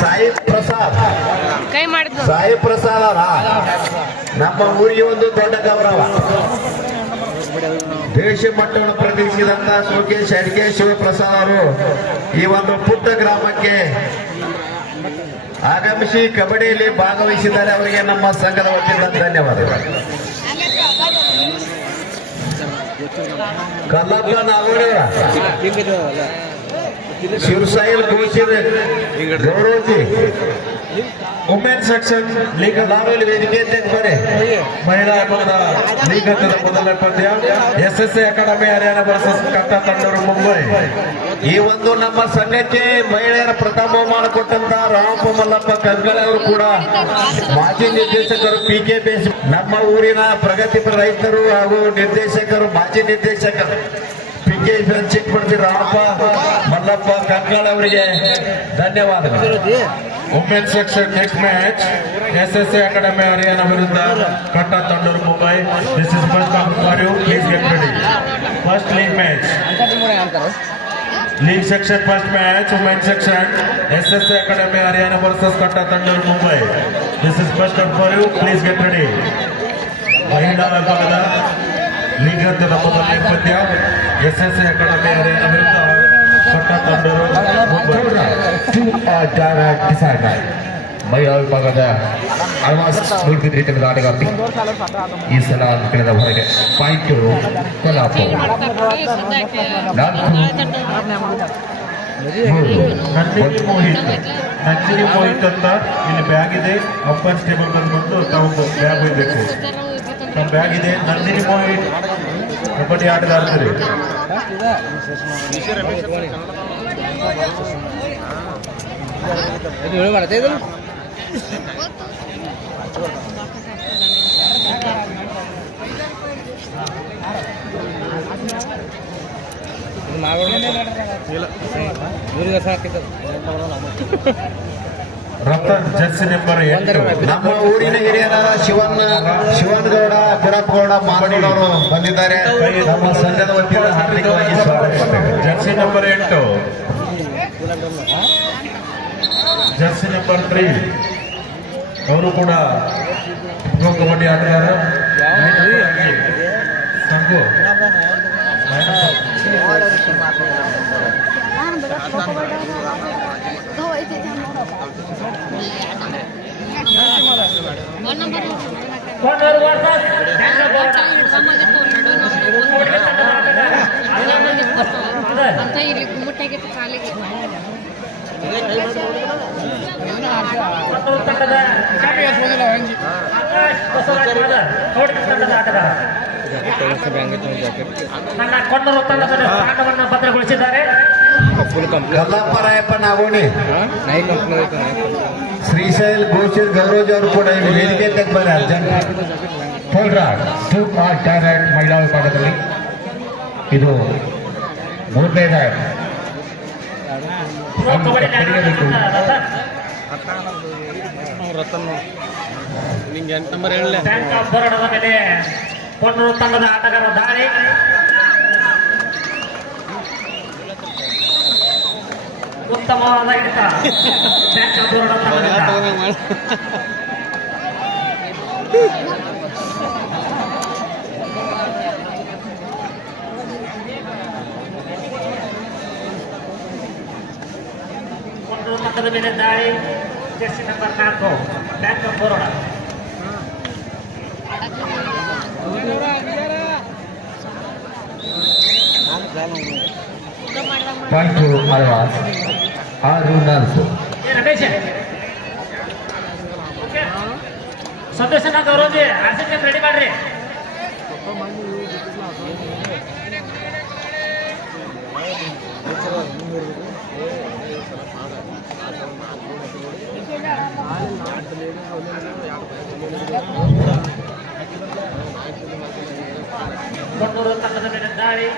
ಸಾಯಿ ಪ್ರಸಾದ್ ಸಾಯಿ ಪ್ರಸಾದ್ ಅವರ ನಮ್ಮ ಊರಿಗೆ ಒಂದು ದೊಡ್ಡ ಗೌರವ. ದೇಶ ಮಟ್ಟವನ್ನು ಪ್ರತಿನಿಧಿಸಿದಂತ ಸುಖೇಶ್ ಅಡಿಕೆ ಶಿವಪ್ರಸಾದ್ ಅವರು ಈ ಒಂದು ಪುಟ್ಟ ಗ್ರಾಮಕ್ಕೆ ಆಗಮಿಸಿ ಕಬಡ್ಡಿಯಲ್ಲಿ ಭಾಗವಹಿಸಿದ್ದಾರೆ. ಅವರಿಗೆ ನಮ್ಮ ಸಂಘದ ವತಿಯಿಂದ ಧನ್ಯವಾದಗಳು. ಕಲ್ಲಪ್ಪ ನಾಗೋಡಿಯವರ ಶಿವಸಾಯಿಲ್ ಘೋಷಿತ ಗೌರವಜಿ ವುಮೆನ್ ಸೆಕ್ಷನ್ ಲೀಗ್ ಲಾವಲ್ ವೇದಿಕೆ ಬರೆ ಮಹಿಳಾ ವಿಭಾಗದ ಲೀಗ್ ಹಂತದ ಮೊದಲ ಪಂದ್ಯ ಎಸ್ಎಸ್ಎ ಅಕಾಡೆಮಿ ಹರಿಯಾಣ ವರ್ಸಸ್ ಕಟ್ಟ ತಂಡೂರು ಮುಂಬೈ. ಈ ಒಂದು ನಮ್ಮ ಸಂಘಕ್ಕೆ ಮಹಿಳೆಯರ ಪ್ರಥಮ ಬಹುಮಾನ ಕೊಟ್ಟಂತ ರಾಮಪ್ಪ ಮಲ್ಲಪ್ಪ ಕಂಗಳೆ ಅವರು ಕೂಡ ಮಾಜಿ ನಿರ್ದೇಶಕರು ಪಿಕೆ ಬೇಸ್, ನಮ್ಮ ಊರಿನ ಪ್ರಗತಿಪರ ರೈತರು ಹಾಗೂ ನಿರ್ದೇಶಕರು ಮಾಜಿ ನಿರ್ದೇಶಕರು ಪಿಕೆ ಚಿಕ್ಕಪಡ್ತಿ ರಾಮಪ್ಪ ಮಲ್ಲಪ್ಪ ಕಂಗಳೆ ಅವರಿಗೆ ಧನ್ಯವಾದಗಳು. Women section next match SSA academy Haryana ವಿರುದ್ಧ ಕಟ್ಟ ತಂಡೂರು Mumbai. This is first for you, please get ready. First league match, league section first match, women section SSA academy Haryana versus ಕಟ್ಟ ತಂಡೂರು Mumbai. This is first for you, please get ready. ಮಹಿಳಾ ವಿಭಾಗದ league ಹಂತದ ಮೊದಲನೇ ಪಂದ್ಯ ಎಸ್ಎಸ್ಎ ಅಕಾಡೆಮಿ ಹರಿಯಾಣ ವಿರುದ್ಧ ಕಟ್ಟ ತಂಡೂರು ಮಹಿಳಾ ವಿಭಾಗದ ಆಲ್ಮೋಸ್ಟ್ ಮೂರು ರೀತಿಯ ಆಟಗಾರ್ತಿ ಈ ಸಲ ಕಳೆದ ಹೊರಗೆ ಪಾಯಿಂಟ್ ಕಲಾಪ 4 ನಂಜಿನಿ ಮೋಹಿತ್ ಅಂತ ಇಲ್ಲಿ ಬ್ಯಾಗ್ ಇದೆ. ಅಂಪೈರ್ ಟೇಬಲ್ ಬಂದು ತಾವು ಬ್ಯಾಗ್ ಒಯ್ಬೇಕು. ತಮ್ಮ ಬ್ಯಾಗ್ ಇದೆ. ನಂದಿನಿ ಮೋಹಿತ್ ಕಬಡ್ಡಿ ಆಟಗಾರ್ತಿರಿ. ರತನ್ ಜರ್ಸಿ ನಂಬರ್ 8 ನಮ್ಮ ಊರಿನ ಹಿರಿಯರಾದ ಶಿವನಗೌಡ ಗುರಪ್ಪಗೌಡ ಮಾನಗೌಡವರು ಬಂದಿದ್ದಾರೆ. ನಮ್ಮ ಸಂಘದ ವತಿಯಿಂದ ಹಾರ್ದಿಕವಾಗಿ ಸ್ವಾಗತ. ಜರ್ಸಿ ನಂಬರ್ 8, ಜರ್ಸಿ ನಂಬರ್ 3 ಅವರು ಕೂಡ ಕಬಡ್ಡಿ ಆಟಗಾರ. ಸಂಘು ಅಂತ ಇಲ್ಲಿ ಗುಮ್ಮಟ್ಟಾಗಿತ್ತು ಕಾಲಿಗೆ. ನನ್ನ ಕೊಂಡರು ತಂಡದ ಆಟವನ್ನು ಭದ್ರಗೊಳಿಸಿದ್ದಾರೆ. ಕಲ್ಲಪ್ಪರಾಯಪ್ಪ ನಾಗೋಣಿ, ಶ್ರೀಶೈಲ್ ಘೋಷಿತ್ ಗೌರವಜಿ ಅವರು ಕೂಡ ಇಲ್ಲಿ ವೇದಿಕೆ ತೆಗೆದರೆ ಅರ್ಜೆಂಟ್ ಮಹಿಳಾ ವಿಭಾಗದಲ್ಲಿ ಇದು ಮೂರನೇ ನಿಂಗೆ 8 ನಂಬರ್ ಹೇಳಲೇ. ಬರೋಣದ ಮೇಲೆ ಕೊಂಡರು ತಂಡದ ಆಟಗಾರ ದಾಳಿ. ಉತ್ತಮವಾದ ಹಿಡಿತ ಕೊಂಡರು ತಂಡದ ಮೇಲೆ ದಾಳಿ. Jersey number 4 bank of Baroda. Point Alvas 6-4. Ramesh ಸಂದೇಶನ ಗೌರವಜಿ ಆರ್ಸಿಕೆ ರೆಡಿ ಮಾಡ್ರಿ. ಕೊಂಡೂರು ತಂಡದ ಮೇಲೆ ದಾಳಿ.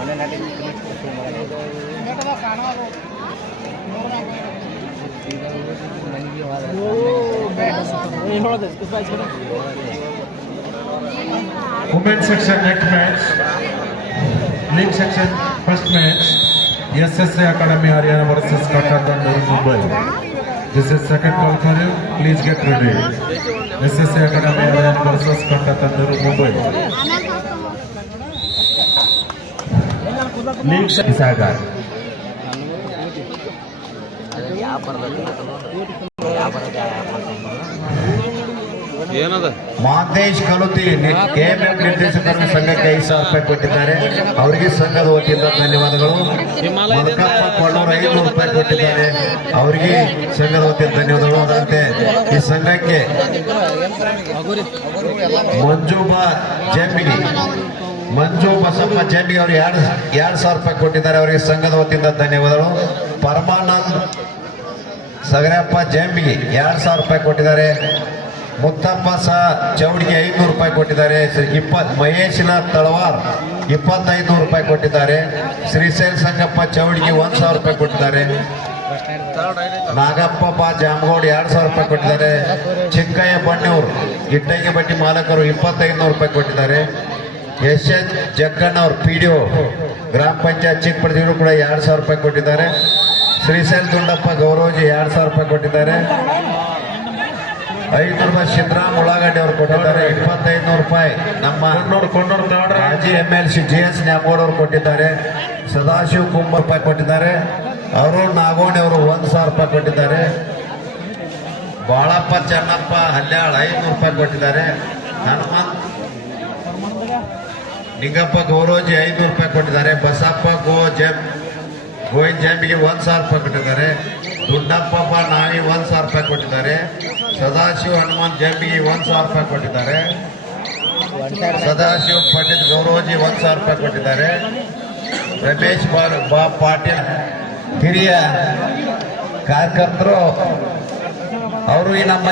ಮನೆ Women's section next match. League section first match. SSA Academy Haryana versus Kathmandu Mumbai. This is second call for you. Please get ready. SSA Academy Haryana versus Kathmandu Mumbai. League Saga. ಏನದ Mathesh ಕಲುತಿ KMF ನಿರ್ದೇಶಕರ ಸಂಘಕ್ಕೆ 5,000 ರೂಪಾಯಿ ಕೊಟ್ಟಿದ್ದಾರೆ. ಅವರಿಗೆ ಸಂಘದ ವತಿಯಿಂದ ಧನ್ಯವಾದಗಳು. ಮಲ್ಕಪ್ಪ ಕೊಳ್ಳೂರು 500 ರೂಪಾಯಿ ಕೊಟ್ಟಿದ್ದಾರೆ. ಅವರಿಗೆ ಸಂಘದ ವತಿಯಿಂದ ಧನ್ಯವಾದಗಳು. ಅದರಂತೆ ಈ ಸಂಘಕ್ಕೆ ಮಂಜು ಬಸಪ್ಪ ಜಂಬಿಗೆ ಅವರು 2,000 ರೂಪಾಯಿ ಕೊಟ್ಟಿದ್ದಾರೆ. ಅವರಿಗೆ ಸಂಘದ ವತಿಯಿಂದ ಧನ್ಯವಾದಗಳು. ಪರಮಾನಂದ್ ಸಗರಪ್ಪ ಜಂಬಿಗೆ 2,000 ರೂಪಾಯಿ ಕೊಟ್ಟಿದ್ದಾರೆ. ಮುತ್ತಪ್ಪ ಚೌಡಿಗೆ 500 ರೂಪಾಯಿ ಕೊಟ್ಟಿದ್ದಾರೆ. ಮಹೇಶನ ತಳವಾರ್ 2,500 ರೂಪಾಯಿ ಕೊಟ್ಟಿದ್ದಾರೆ. ಶ್ರೀಶೈಲ್ ಸಂಗಪ್ಪ ಚೌಡಿಗೆ 1,000 ರೂಪಾಯಿ ಕೊಟ್ಟಿದ್ದಾರೆ. ನಾಗಪ್ಪ ಜಾಮಗೌಡ್ 2,000 ರೂಪಾಯಿ ಕೊಟ್ಟಿದ್ದಾರೆ. ಚಿಕ್ಕಯ್ಯ ಬಣ್ಣವರು ಗಿಟ್ಟಯ್ಯ ಬಟ್ಟಿ ಮಾಲಕರು 2,500 ರೂಪಾಯಿ ಕೊಟ್ಟಿದ್ದಾರೆ. ಎಸ್ ಜಗ್ಗಣ್ಣವ್ರು PDO ಗ್ರಾಮ ಪಂಚಾಯತ್ ಚಿಕ್ಕಪಡದಿರು ಕೂಡ 2,000 ರೂಪಾಯಿ ಕೊಟ್ಟಿದ್ದಾರೆ. ಶ್ರೀಶೈಲ್ ದುಂಡಪ್ಪ ಗೌರವಜಿ 2,000 ರೂಪಾಯಿ ಕೊಟ್ಟಿದ್ದಾರೆ. 500 ರೂಪಾಯಿ ಸಿದ್ದರಾಮ್ ಉಳ್ಳಾಗಡ್ಡಿ ಅವರು ಕೊಟ್ಟಿದ್ದಾರೆ. 2,500 ರೂಪಾಯಿ ನಮ್ಮ ಮಾಜಿ MLC GS ನ್ಯಾಮಗೌಡ ಅವರು ಕೊಟ್ಟಿದ್ದಾರೆ. ಸದಾಶಿವ ಕುಂಬ ರೂಪಾಯಿ ಕೊಟ್ಟಿದ್ದಾರೆ. ಅರುಣ್ ನಾಗೋಣಿ ಅವರು 1,000 ರೂಪಾಯಿ ಕೊಟ್ಟಿದ್ದಾರೆ. ಬಾಳಪ್ಪ ಚೆನ್ನಪ್ಪ ಹಲ್ಯಾಳ್ 500 ರೂಪಾಯಿ ಕೊಟ್ಟಿದ್ದಾರೆ. ಹನುಮಂತ್ ನಿಂಗಪ್ಪ ಗೌರೋಜಿ 500 ರೂಪಾಯಿ ಕೊಟ್ಟಿದ್ದಾರೆ. ಬಸಪ್ಪ ಗೋವಿಂದ್ ಜಾಂಬಿಗೆ 1,000 ರೂಪಾಯಿ ಕೊಟ್ಟಿದ್ದಾರೆ. ದುಡ್ಡಪ್ಪ ನಾವಿ 1,000 ರೂಪಾಯಿ ಕೊಟ್ಟಿದ್ದಾರೆ. ಸದಾಶಿವ ಹನುಮಂತ್ ಜಂಬಿಗೆ 1,000 ರೂಪಾಯಿ ಕೊಟ್ಟಿದ್ದಾರೆ. ಸದಾಶಿವ ಪಂಡಿತ್ ಗೌರವಜಿ 1,000 ರೂಪಾಯಿ ಕೊಟ್ಟಿದ್ದಾರೆ. ರಮೇಶ್ ಪಾಟೀಲ್ ಹಿರಿಯ ಕಾರ್ಯಕರ್ತರು ಅವರು ಈ ನಮ್ಮ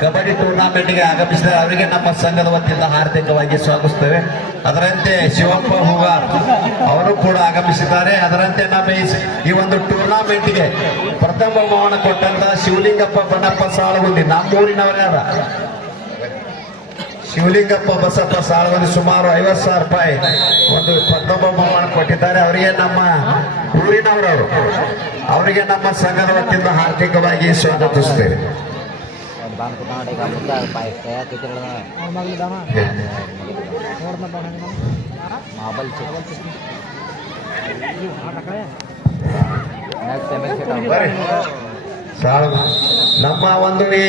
ಕಬಡ್ಡಿ ಟೂರ್ನಾಮೆಂಟ್ಗೆ ಆಗಮಿಸಿದ್ದಾರೆ. ಅವರಿಗೆ ನಮ್ಮ ಸಂಘದ ವತಿಯಿಂದ ಹಾರ್ದಿಕವಾಗಿ ಸ್ವಾಗತಿಸುತ್ತೇವೆ. ಅದರಂತೆ ಶಿವಪ್ಪ ಹೂಗಾರ್ ಅವರು ಕೂಡ ಆಗಮಿಸಿದ್ದಾರೆ. ಅದರಂತೆ ನಮ್ಮ ಈ ಒಂದು ಟೂರ್ನಾಮೆಂಟ್ಗೆ ಪ್ರಥಮ ಬಹುಮಾನ ಕೊಟ್ಟಂತ ಶಿವಲಿಂಗಪ್ಪ ಬಣ್ಣಪ್ಪ ಸಾಳಗುಂದಿ ನಮ್ಮೂರಿನವರ್ಯಾರ ಶಿವಲಿಂಗಪ್ಪ ಬಸಪ್ಪ ಸಾಳಗುಂದಿ ಸುಮಾರು 50,000 ರೂಪಾಯಿ ಒಂದು ಪ್ರಥಮ ಬಹುಮಾನ ಕೊಟ್ಟಿದ್ದಾರೆ. ಅವರಿಗೆ ನಮ್ಮ ಊರಿನವರವರು ಅವರಿಗೆ ನಮ್ಮ ಸಂಘದ ವತಿಯಿಂದ ಹಾರ್ದಿಕವಾಗಿ ಸ್ವಾಗತಿಸುತ್ತೇವೆ. ನಮ್ಮ ಒಂದು ಈ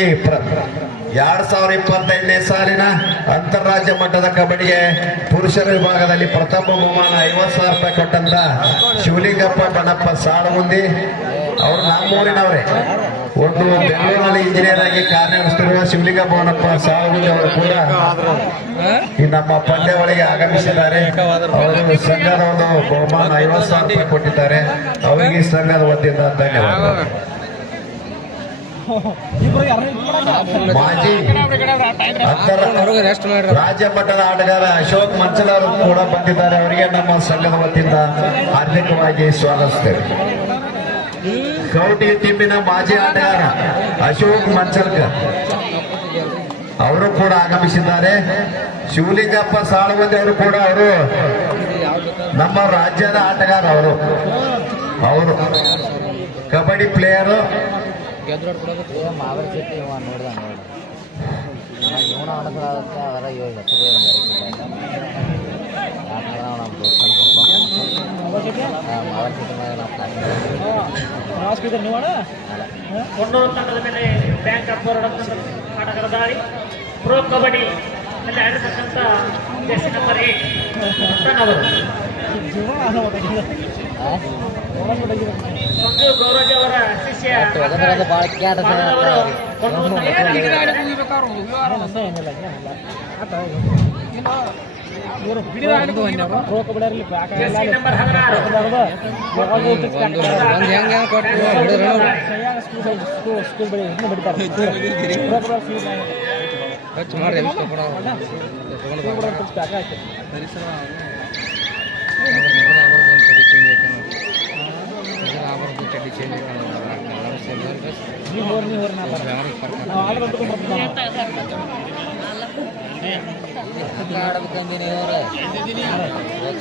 2025ನೇ ಸಾಲಿನ ಅಂತಾರಾಜ್ಯ ಮಟ್ಟದ ಕಬಡ್ಡಿಗೆ ಪುರುಷರ ವಿಭಾಗದಲ್ಲಿ ಪ್ರಥಮ ಬಹುಮಾನ 50,000 ರೂಪಾಯಿ ಕೊಟ್ಟಂತ ಶಿವಲಿಂಗಪ್ಪ ಬಣ್ಣಪ್ಪ ಸಾಳಗುಂದಿ ಅವರು ನಮ್ಮೂರಿನವರೇ. ಒಂದು ಬೆಂಗಳೂರಿನಲ್ಲಿ ಇಂಜಿನಿಯರ್ ಆಗಿ ಕಾರ್ಯನಿರ್ವಹಿಸುತ್ತಿರುವ ಶಿವಲಿಂಗಪ್ಪ ಬಣ್ಣಪ್ಪ ಸಾಳಗುಂದಿ ಅವರು ಕೂಡ ಈ ನಮ್ಮ ಪಂದ್ಯಾವಳಿಗೆ ಆಗಮಿಸಿದ್ದಾರೆ. ಅವರು ಸಂಘದ ಒಂದು ಬಹುಮಾನ 50,000 ರೂಪಾಯಿ ಕೊಟ್ಟಿದ್ದಾರೆ. ಅವರಿಗೆ ಸಂಘದ ವತಿಯಿಂದ ಧನ್ಯವಾದ. ಮಾಜಿ ರಾಜ್ಯ ಮಟ್ಟದ ಆಟಗಾರ ಅಶೋಕ್ ಮಂಚಲ್ ಅವರು ಕೂಡ ಬಂದಿದ್ದಾರೆ. ಅವರಿಗೆ ನಮ್ಮ ಸಂಘದ ವತಿಯಿಂದ ಹಾರ್ದಿಕವಾಗಿ ಸ್ವಾಗತಿಸುತ್ತೇವೆ. ಕೌಟಿ ಟೀಮಿನ ಮಾಜಿ ಆಟಗಾರ ಅಶೋಕ್ ಮಂಚಲ್ಕರ್ ಅವರು ಕೂಡ ಆಗಮಿಸಿದ್ದಾರೆ. ಶಿವಲಿಂಗಪ್ಪ ಸಾಳಗುಂದಿ ಅವರು ಕೂಡ ಅವರು ನಮ್ಮ ರಾಜ್ಯದ ಆಟಗಾರ. ಅವರು ಕಬಡ್ಡಿ ಪ್ಲೇಯರು. ಕೊಣ್ಣೂರು ತಂಡದ ಮೇಲೆ ಬ್ಯಾಂಕ್ ಆಫ್ ಬರೋಡ ಆಟಗಾರ ದಾಳಿ ಪ್ರೋ ಕಬಡ್ಡಿ ಅಲ್ಲಿ ಆಡಿರ್ತಕ್ಕಂಥ ಜೆರ್ಸಿ ನಂಬರ್ 8 ಅವರು ಸಂಜು ಗೌರಜ್ ಅವರ ಶಿಷ್ಯ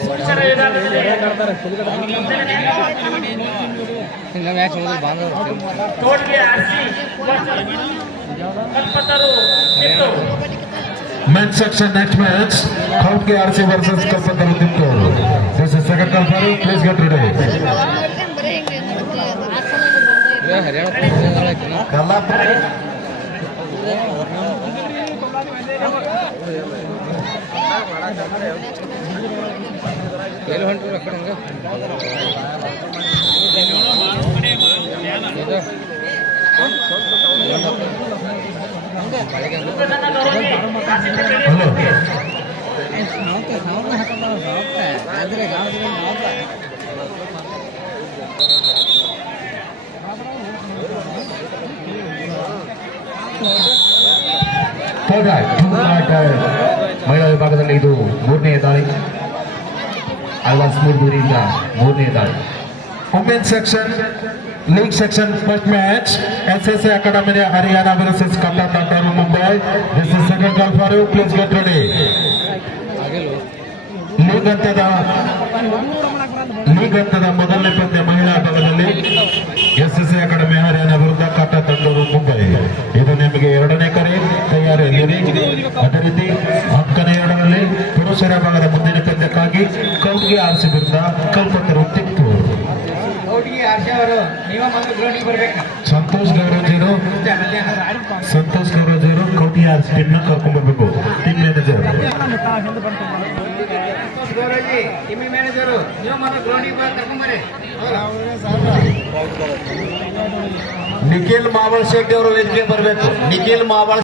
ಪುರುಷರ ವಿಭಾಗದಲ್ಲಿ ತೋಡ್ಗೆ RC Kalpataru Kittur. Men's section next match, Khawke RC versus Kalpataru Tiptur. This is second call for you. Please get ready. Hello. ಮಹಿಳಾ ವಿಭಾಗದಲ್ಲಿ ಇದು ಮೂರನೇ ದಾಳಿ. ಅಲ್ವಾಸ್ ಮೂರ್ದೂರಿಂದ ಮೂರನೇ ದಾಳಿ. Women section league section first match SSA academy Haryana versus ಕಲ್ಲತ್ತರು Mumbai. This is second call for you. Please get ready. League ಹಂತದ ಮೊದಲನೇ ಪಂದ್ಯ ಮಹಿಳಾ ವಿಭಾಗದಲ್ಲಿ SSA ಅಕಾಡೆಮಿ ಹರಿಯಾಣ ವಿರುದ್ಧ ಕಲ್ಲತ್ತರು ಮುಂಬೈ. ಇದು ನಿಮಗೆ ಎರಡನೇ ಕರೆ, ತಯಾರಿಯಲ್ಲಿರಿ. ಅದೇ ರೀತಿ 10ನೇ ಪುರುಷರ ವಿಭಾಗದ ಮುಂದಿನ ಪಂದ್ಯಕ್ಕಾಗಿ ಕೌಟ್ಗೆ ಆರ್ಸಿ ವಿರುದ್ಧ ಕಲ್ಪತರು ತಿಪ್ಟೂರು. ಸಂತೋಷ್ ಗೌರವಜಿಯವರು ಕೌಟಿ ಆರ್ಸಿ ಟೀಮ್ನ ಕರ್ಕೊಂಡ್ ಬರ್ಬೇಕು. ಟೀಮ್ ಮ್ಯಾನೇಜರ್ ನಿಖಿಲ್ ಮಾವಳ ಶೆಟ್ಟಿ ಅವರು ವೇದಿಕೆ ಬರಬೇಕು. ನಿಖಿಲ್ ಮಾವಳ